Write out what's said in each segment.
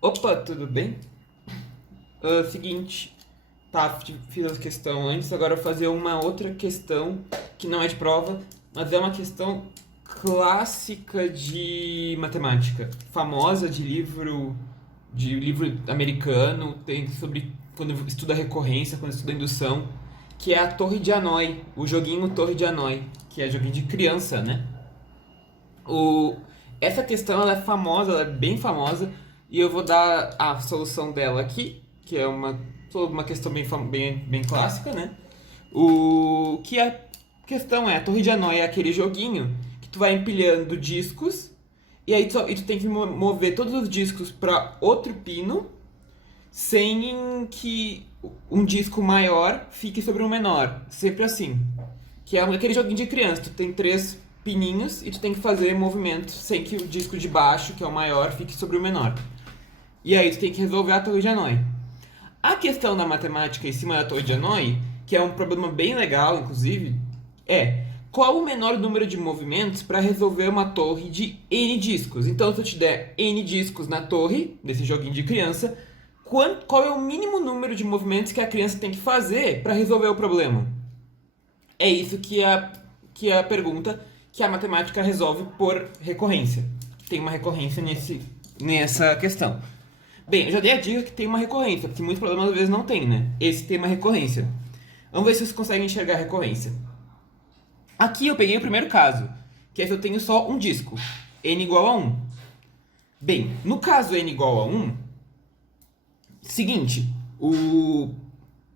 Opa, tudo bem? Seguinte, tá, fiz a questão antes, agora eu vou fazer uma outra questão que não é de prova, mas é uma questão clássica de matemática, famosa de livro americano, tem sobre quando estuda recorrência, quando estuda indução, que é a Torre de Hanoi, o joguinho Torre de Hanoi, que é joguinho de criança, né? O, essa questão ela é famosa, ela é bem famosa, e eu vou dar a solução dela aqui, que é uma questão bem clássica, né? O que a questão é, a Torre de Hanoi é aquele joguinho que tu vai empilhando discos, e aí tu tem que mover todos os discos para outro pino, sem que um disco maior fique sobre um menor. Sempre assim. Que é aquele joguinho de criança. Tu tem três pininhos e tu tem que fazer movimentos sem que o disco de baixo, que é o maior, fique sobre o menor. E aí tu tem que resolver a Torre de Hanoi. A questão da matemática em cima da Torre de Hanoi, que é um problema bem legal, inclusive, é qual o menor número de movimentos para resolver uma torre de N discos. Então, se eu te der N discos na torre, desse joguinho de criança, qual é o mínimo número de movimentos que a criança tem que fazer para resolver o problema? É isso que é a pergunta que a matemática resolve por recorrência. Tem uma recorrência nessa questão. Bem, eu já dei a dica que tem uma recorrência, porque muitos problemas às vezes não tem, né? Esse tem uma recorrência. Vamos ver se vocês conseguem enxergar a recorrência. Aqui eu peguei o primeiro caso, que é se eu tenho só um disco, n igual a 1. Bem, no caso n igual a 1, seguinte,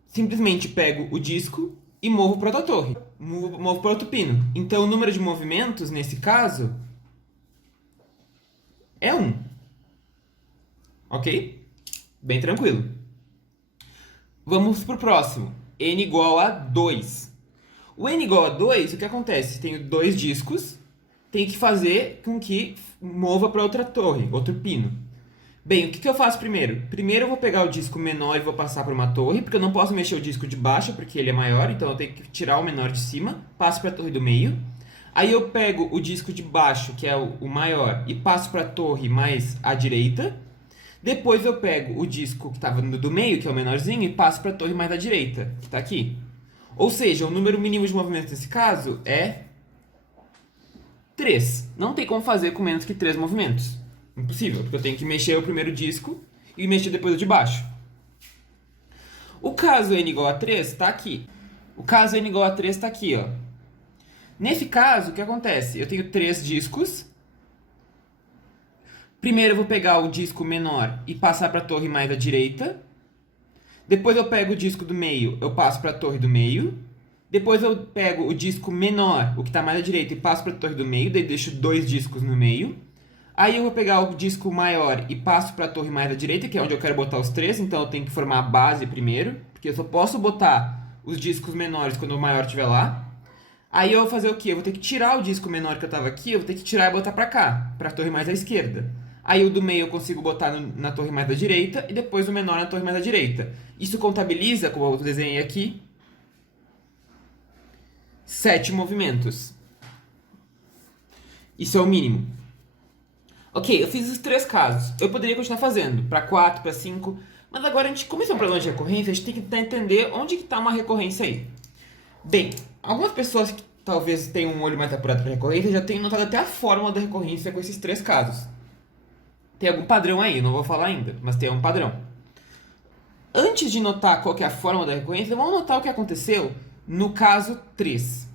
simplesmente pego o disco e movo para outra torre, movo para outro pino. Então o número de movimentos, nesse caso, é 1. Ok? Bem tranquilo. Vamos pro próximo. N igual a 2. O n igual a 2, o que acontece? Tenho dois discos, tenho que fazer com que mova para outra torre, outro pino. Bem, o que eu faço primeiro? Primeiro eu vou pegar o disco menor e vou passar para uma torre, porque eu não posso mexer o disco de baixo, porque ele é maior, então eu tenho que tirar o menor de cima, passo para a torre do meio. Aí eu pego o disco de baixo, que é o maior, e passo para a torre mais à direita. Depois eu pego o disco que estava do meio, que é o menorzinho, e passo para a torre mais à direita, que está aqui. Ou seja, o número mínimo de movimentos nesse caso é 3. Não tem como fazer com menos que 3 movimentos. Impossível, porque eu tenho que mexer o primeiro disco e mexer depois o de baixo. O caso n igual a 3 está aqui. O caso n igual a 3 está aqui, ó. Nesse caso, o que acontece? Eu tenho 3 discos. Primeiro eu vou pegar o disco menor e passar para a torre mais à direita. Depois eu pego o disco do meio, eu passo para a torre do meio. Depois eu pego o disco menor, o que está mais à direita, e passo para a torre do meio. Daí deixo dois discos no meio. Aí eu vou pegar o disco maior e passo para a torre mais à direita, que é onde eu quero botar os três. Então eu tenho que formar a base primeiro, porque eu só posso botar os discos menores quando o maior estiver lá. Aí eu vou fazer o quê? Eu vou ter que tirar o disco menor que eu estava aqui, eu vou ter que tirar e botar para cá, para a torre mais à esquerda. Aí o do meio eu consigo botar na torre mais à direita e depois o menor na torre mais à direita. Isso contabiliza, como eu desenhei aqui, 7 movimentos. Isso é o mínimo. Ok, eu fiz os 3 casos. Eu poderia continuar fazendo, para 4, para 5, mas agora a gente, como isso é um problema de recorrência, a gente tem que tentar entender onde que está uma recorrência aí. Bem, algumas pessoas que talvez tenham um olho mais apurado para recorrência já tenham notado até a fórmula da recorrência com esses 3 casos. Tem algum padrão aí, não vou falar ainda, mas tem um padrão. Antes de notar qual que é a fórmula da recorrência, vamos notar o que aconteceu no caso 3.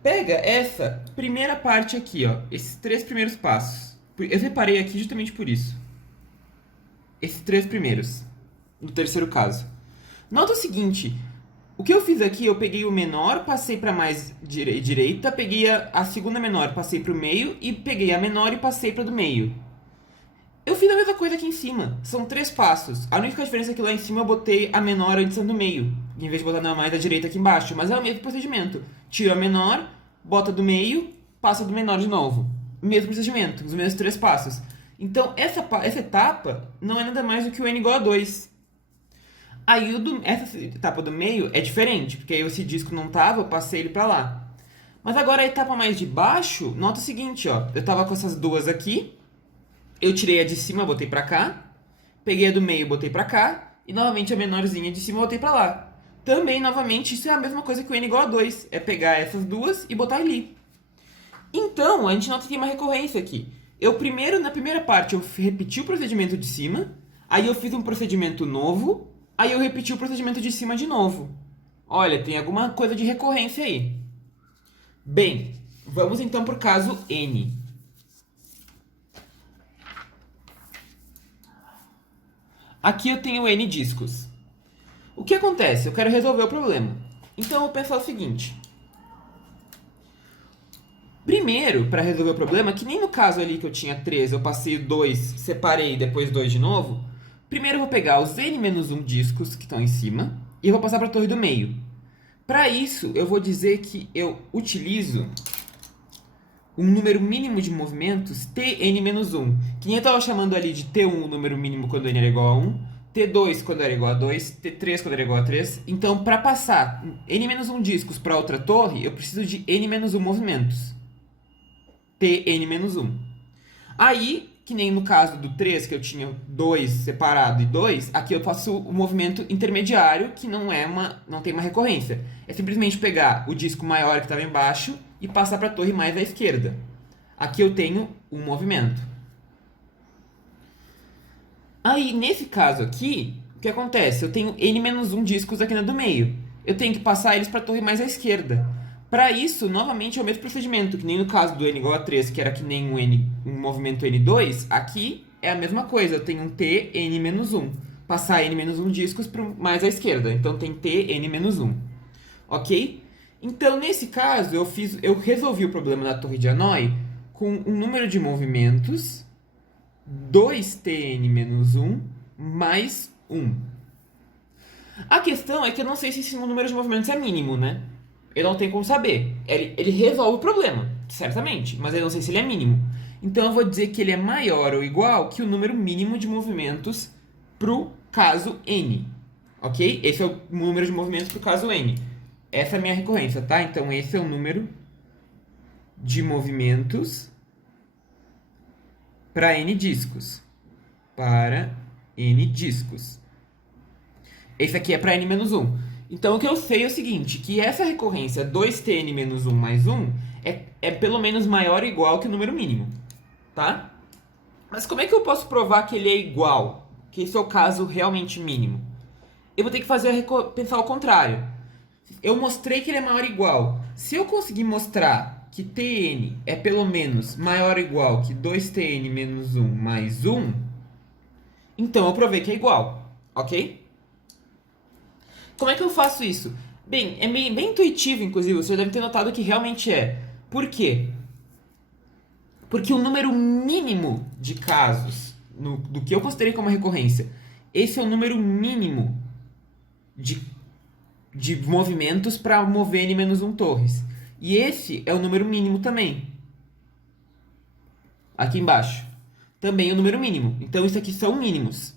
Pega essa primeira parte aqui, ó, esses 3 primeiros passos. Eu separei aqui justamente por isso. Esses 3 primeiros, no terceiro caso. Nota o seguinte, o que eu fiz aqui, eu peguei o menor, passei para mais direita, peguei a segunda menor, passei para o meio, e peguei a menor e passei para do meio. Eu fiz a mesma coisa aqui em cima. São 3 passos. A única diferença é que lá em cima eu botei a menor antes do meio, em vez de botar na mais da direita aqui embaixo. Mas é o mesmo procedimento. Tira a menor, bota do meio, passa do menor de novo. Mesmo procedimento, os mesmos 3 passos. Então, essa etapa não é nada mais do que o n igual a 2. Aí, essa etapa do meio é diferente, porque aí esse disco não tava, eu passei ele pra lá. Mas agora a etapa mais de baixo, nota o seguinte, ó. Eu tava com essas duas aqui, eu tirei a de cima, botei pra cá. peguei a do meio e botei pra cá, e novamente a menorzinha de cima eu botei pra lá. Também, novamente, isso é a mesma coisa que o n igual a 2, é pegar essas duas e botar ali. Então, a gente nota que tem uma recorrência aqui. Na primeira parte, eu repeti o procedimento de cima, aí eu fiz um procedimento novo, aí eu repeti o procedimento de cima de novo. Olha, tem alguma coisa de recorrência aí. Bem, vamos então para o caso N. Aqui eu tenho N discos. O que acontece? Eu quero resolver o problema. Então eu vou pensar o seguinte. Primeiro, para resolver o problema, que nem no caso ali que eu tinha 3, eu passei 2, separei e depois 2 de novo. Primeiro eu vou pegar os N-1 discos que estão em cima e eu vou passar para a torre do meio. Para isso, eu vou dizer que eu utilizo um número mínimo de movimentos Tn-1, que nem eu estava chamando ali de T1 o número mínimo quando n era igual a 1, T2 quando era igual a 2, T3 quando era igual a 3. Então, para passar N-1 discos para outra torre, eu preciso de N-1 movimentos. Tn-1. Aí, que nem no caso do 3, que eu tinha 2 separado e 2, aqui eu faço o movimento intermediário, que não tem uma recorrência. É simplesmente pegar o disco maior que estava embaixo e passar para a torre mais à esquerda. Aqui eu tenho um movimento. Aí, nesse caso aqui, o que acontece? Eu tenho N-1 discos aqui na do meio. Eu tenho que passar eles para a torre mais à esquerda. Para isso, novamente, é o mesmo procedimento, que nem no caso do n igual a 3, que era que nem um movimento n2, aqui é a mesma coisa, eu tenho um Tn-1, passar n-1 discos mais à esquerda, então tem Tn-1, ok? Então, nesse caso, eu resolvi o problema da torre de Hanoi com um número de movimentos 2Tn-1 mais 1. A questão é que eu não sei se esse número de movimentos é mínimo, né? Eu não tenho como saber. Ele resolve o problema, certamente, mas eu não sei se ele é mínimo. Então eu vou dizer que ele é maior ou igual que o número mínimo de movimentos pro caso N. Ok? Esse é o número de movimentos pro caso N. Essa é a minha recorrência, tá? Então esse é o número de movimentos para N discos. Para N discos. Esse aqui é para N-1. Então, o que eu sei é o seguinte, que essa recorrência 2Tn-1 mais 1 é pelo menos maior ou igual que o número mínimo, tá? Mas como é que eu posso provar que ele é igual? Que esse é o caso realmente mínimo? Eu vou ter que pensar ao contrário. Eu mostrei que ele é maior ou igual. Se eu conseguir mostrar que Tn é pelo menos maior ou igual que 2Tn-1 mais 1, então eu provei que é igual, ok? Como é que eu faço isso? Bem, é bem intuitivo, inclusive, você deve ter notado que realmente é. Por quê? Porque o número mínimo de casos do que eu considerei como recorrência, esse é o número mínimo de movimentos para mover N-1 torres. E esse é o número mínimo também. Aqui embaixo. Também é o número mínimo. Então, isso aqui são mínimos.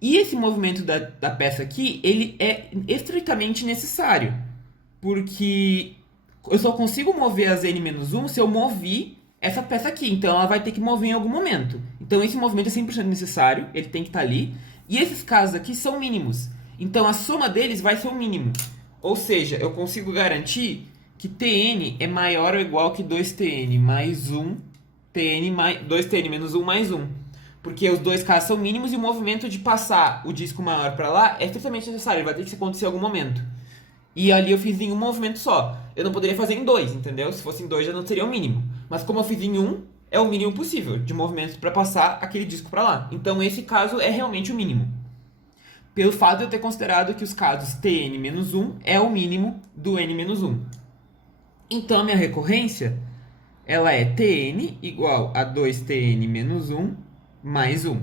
E esse movimento da peça aqui, ele é estritamente necessário. Porque eu só consigo mover as N-1 se eu mover essa peça aqui. Então ela vai ter que mover em algum momento. Então esse movimento é 100% necessário, ele tem que estar ali. E esses casos aqui são mínimos. Então a soma deles vai ser o mínimo. Ou seja, eu consigo garantir que Tn é maior ou igual que 2Tn mais 1, 2Tn menos 1 mais 1. Porque os dois casos são mínimos e o movimento de passar o disco maior para lá é estritamente necessário. Ele vai ter que acontecer em algum momento. E ali eu fiz em um movimento só. Eu não poderia fazer em dois, entendeu? Se fosse em dois já não seria o mínimo. Mas como eu fiz em um, é o mínimo possível de movimentos para passar aquele disco para lá. Então esse caso é realmente o mínimo. Pelo fato de eu ter considerado que os casos Tn-1 é o mínimo do N-1. Então a minha recorrência ela é Tn igual a 2Tn-1 mais 1.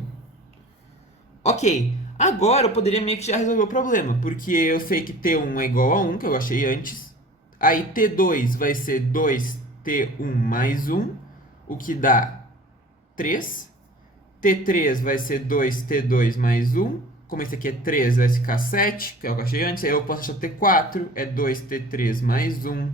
Ok, agora eu poderia meio que já resolver o problema, porque eu sei que T1 é igual a 1, que eu achei antes. Aí T2 vai ser 2T1 mais 1, o que dá 3. T3 vai ser 2T2 mais 1. Como esse aqui é 3, vai ficar 7, que é o que eu achei antes. Aí eu posso achar T4, é 2T3 mais 1,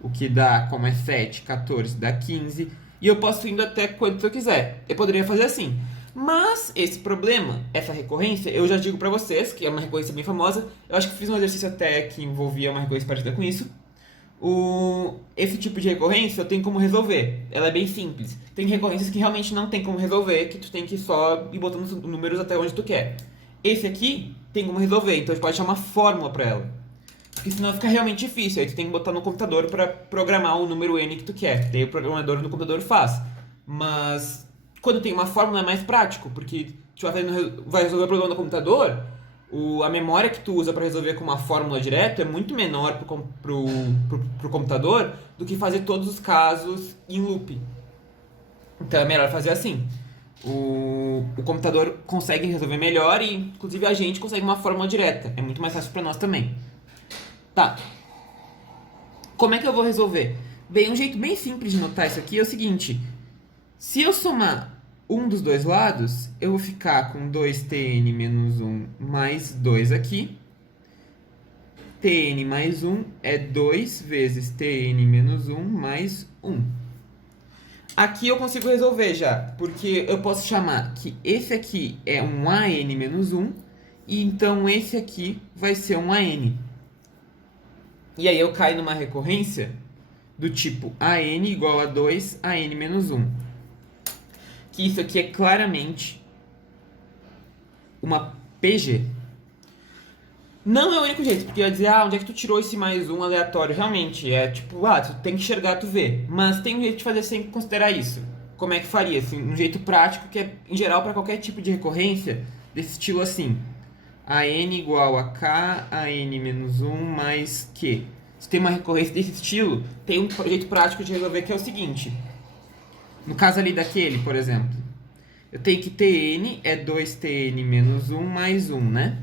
o que dá, como é 7, 14, dá 15. E eu posso ir indo até quanto eu quiser. Eu poderia fazer assim. Mas esse problema, essa recorrência, eu já digo pra vocês, que é uma recorrência bem famosa, eu acho que fiz um exercício até que envolvia uma recorrência parecida com isso. Esse tipo de recorrência eu tenho como resolver. Ela é bem simples. Tem recorrências que realmente não tem como resolver, que tu tem que só ir botando os números até onde tu quer. Esse aqui tem como resolver, então a gente pode achar uma fórmula pra ela. Porque senão fica realmente difícil, aí tu tem que botar no computador pra programar o número n que tu quer. Daí o programador no computador faz. Mas quando tem uma fórmula é mais prático, porque tu vai resolver o problema no computador, a memória que tu usa para resolver com uma fórmula direto é muito menor pro computador do que fazer todos os casos em loop. Então é melhor fazer assim. O computador consegue resolver melhor e, inclusive, a gente consegue uma fórmula direta. É muito mais fácil para nós também. Tá. Como é que eu vou resolver? Bem, um jeito bem simples de notar isso aqui é o seguinte. Se eu somar um dos dois lados, eu vou ficar com 2tn menos 1 mais 2 aqui. Tn mais 1 é 2 vezes tn menos 1 mais 1. Aqui eu consigo resolver já, porque eu posso chamar que esse aqui é um an menos 1, e então esse aqui vai ser um an. E aí eu caio numa recorrência do tipo an igual a 2 an menos 1. Que isso aqui é claramente uma PG. Não é o único jeito, porque eu ia dizer, onde é que tu tirou esse mais um aleatório? Realmente, é tipo, tu tem que enxergar, tu vê. Mas tem um jeito de fazer sem considerar isso. Como é que faria? Assim, um jeito prático, que é, em geral, para qualquer tipo de recorrência, desse estilo assim. an igual a k, an menos 1 mais q. Se tem uma recorrência desse estilo, tem um jeito prático de resolver que é o seguinte. No caso ali daquele, por exemplo, eu tenho que tn é 2tn menos 1 mais 1, né?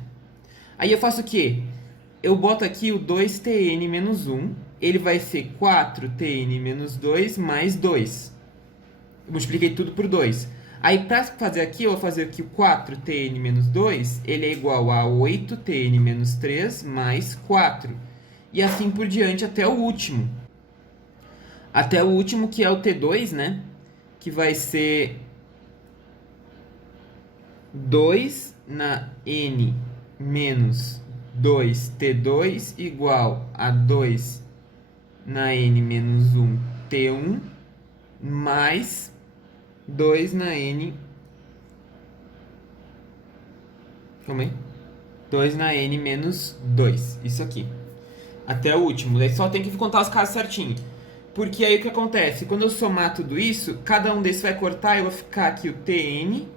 Aí eu faço o quê? Eu boto aqui o 2tn menos 1, ele vai ser 4tn menos 2 mais 2. Eu multipliquei tudo por 2. Aí para fazer aqui, eu vou fazer aqui o 4tn menos 2, ele é igual a 8tn menos 3 mais 4. E assim por diante até o último. Até o último que é o t2, né? Que vai ser 2 na n menos 2t2 igual a 2 na n menos 1 t1 mais 2 na n... Calma aí. 2 na n menos 2. Isso aqui. Até o último. Daí só tem que contar os casos certinho. Porque aí o que acontece? Quando eu somar tudo isso, cada um desses vai cortar e eu vou ficar aqui o tn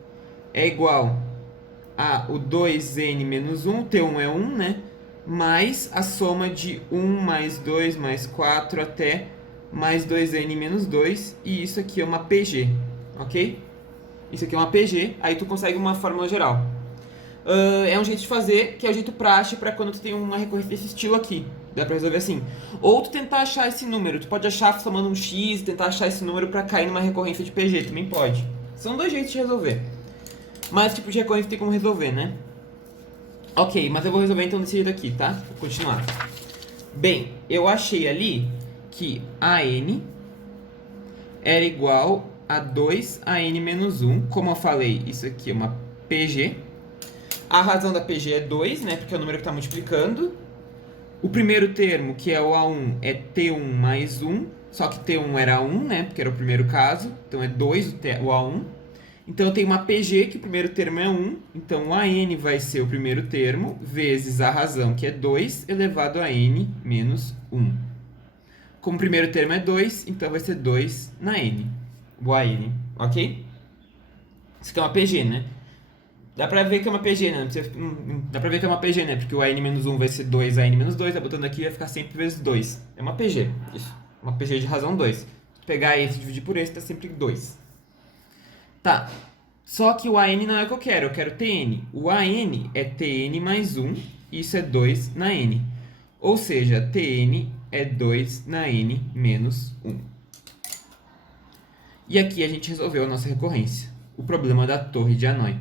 é igual a o 2n menos 1, t1 é 1, né? Mais a soma de 1 mais 2 mais 4 até mais 2n menos 2. E isso aqui é uma PG, ok? Isso aqui é uma PG, aí tu consegue uma fórmula geral. É um jeito de fazer, que é o jeito prático para quando tu tem uma recorrência desse estilo aqui. Dá pra resolver assim. Ou tu tentar achar esse número. Tu pode achar somando um x, tentar achar esse número pra cair numa recorrência de PG. Também pode. São dois jeitos de resolver. Mas tipo de recorrência tem como resolver, né? Ok, mas eu vou resolver então desse jeito aqui, tá? Vou continuar. Bem, eu achei ali que an era igual a 2an menos 1. Como eu falei, isso aqui é uma PG. A razão da PG é 2, né? Porque é o número que está multiplicando. O primeiro termo, que é o A1, é T1 mais 1. Só que T1 era 1, né? Porque era o primeiro caso. Então é 2 o A1. Então eu tenho uma PG, que o primeiro termo é 1. Então o AN vai ser o primeiro termo, vezes a razão, que é 2, elevado a N menos 1. Como o primeiro termo é 2, então vai ser 2 na N. O AN, ok? Isso aqui é uma PG, né? Dá pra ver que é uma PG, né? Dá pra ver que é uma PG, né? Porque o AN menos 1 vai ser 2 AN menos 2, tá botando aqui vai ficar sempre vezes 2. É uma PG, isso. Uma PG de razão 2. Se pegar esse e dividir por esse, tá sempre 2. Tá. Só que o AN não é o que eu quero TN. O AN é TN mais 1, e isso é 2 na N. Ou seja, TN é 2 na N menos 1. E aqui a gente resolveu a nossa recorrência. O problema da torre de Hanoi.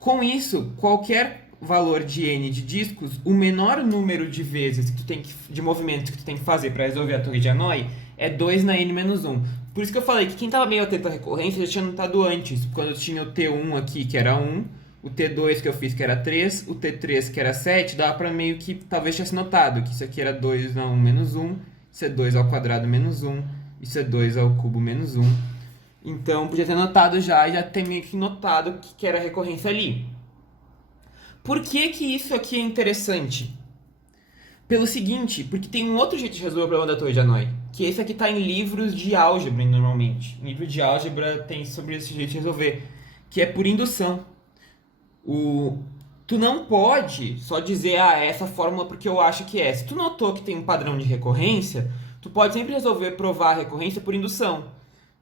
Com isso, qualquer valor de n de discos, o menor número de vezes que tu tem de movimentos que tu tem que fazer para resolver a torre de Hanoi é 2 na n menos 1. Por isso que eu falei que quem estava meio atento à recorrência já tinha notado antes, quando eu tinha o T1 aqui, que era 1, o T2 que eu fiz, que era 3, o T3 que era 7, dava pra meio que talvez tivesse notado que isso aqui era 2 na 1 menos 1, isso é 2 ao quadrado menos 1, isso é 2 ao cubo menos 1. Então podia ter notado já e já ter meio que notado que era recorrência ali. Por que que isso aqui é interessante? Pelo seguinte, porque tem um outro jeito de resolver o problema da torre de Hanoi, que esse aqui está em livros de álgebra normalmente. Em livro de álgebra tem sobre esse jeito de resolver, que é por indução. Tu não pode só dizer, essa fórmula porque eu acho que é. Se tu notou que tem um padrão de recorrência, tu pode sempre resolver provar a recorrência por indução.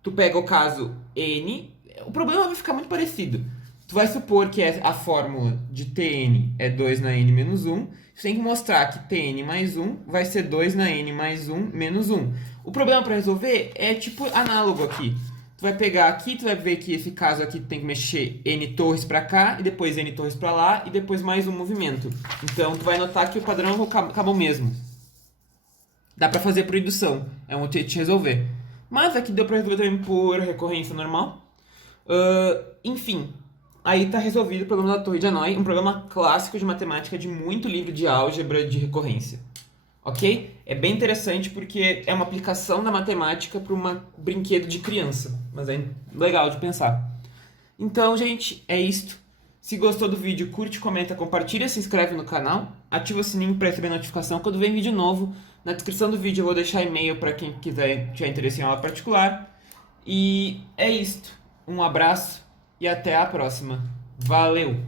Tu pega o caso n, o problema vai ficar muito parecido. Tu vai supor que a fórmula de Tn é 2 na n menos 1. Você tem que mostrar que Tn mais 1 vai ser 2 na n mais 1 menos 1. O problema para resolver é tipo análogo aqui. Tu vai pegar aqui, tu vai ver que esse caso aqui tem que mexer n torres para cá, e depois n torres para lá, e depois mais um movimento. Então tu vai notar que o padrão acaba o mesmo. Dá para fazer por indução, é um jeito de resolver. Mas aqui deu para resolver também por recorrência normal. Enfim, aí está resolvido o problema da torre de Hanoi, um problema clássico de matemática de muito livro de álgebra de recorrência. Ok? É bem interessante porque é uma aplicação da matemática para um brinquedo de criança, mas é legal de pensar. Então, gente, é isto. Se gostou do vídeo, curte, comenta, compartilha, se inscreve no canal, ativa o sininho para receber notificação quando vem vídeo novo. Na descrição do vídeo eu vou deixar e-mail para quem quiser tiver interesse em aula particular. E é isto. Um abraço e até a próxima. Valeu!